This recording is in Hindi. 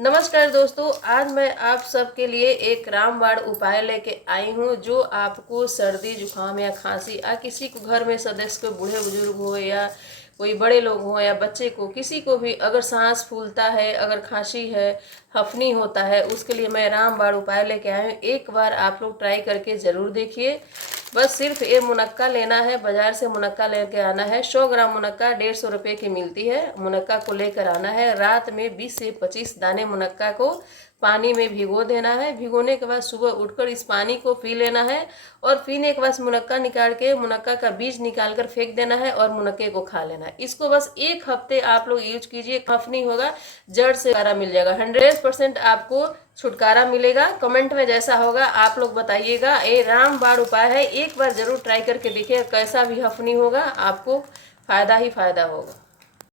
नमस्कार दोस्तों, आज मैं आप सबके लिए एक रामबाण उपाय लेके आई हूँ जो आपको सर्दी जुकाम या खांसी या किसी को घर में सदस्य को बूढ़े बुजुर्ग हो या कोई बड़े लोग हो या बच्चे को किसी को भी अगर सांस फूलता है, अगर खांसी है, हफनी होता है, उसके लिए मैं रामबाण उपाय लेके आई हूँ। एक बार आप लोग ट्राई करके ज़रूर देखिए। बस सिर्फ ये मुनक्का लेना है, बाजार से मुनक्का लेके आना है। 100 ग्राम मुनक्का 150 रुपये की मिलती है। मुनक्का को लेकर आना है। रात में 20 से 25 दाने मुनक्का को पानी में भिगो देना है। भिगोने के बाद सुबह उठकर इस पानी को पी लेना है और पीने के बाद मुनक्का निकाल के मुनक्का का बीज निकाल कर फेंक देना है और मुनक्के को खा लेना है। इसको बस 1 हफ्ते आप लोग यूज कीजिए, कफ नहीं होगा, जड़ से छुटकारा मिल जाएगा। 100% आपको छुटकारा मिलेगा। कमेंट में जैसा होगा आप लोग बताइएगा। ये रामबाण उपाय है, एक बार जरूर ट्राई करके देखिए। कैसा भी हफनी होगा, आपको फायदा ही फायदा होगा।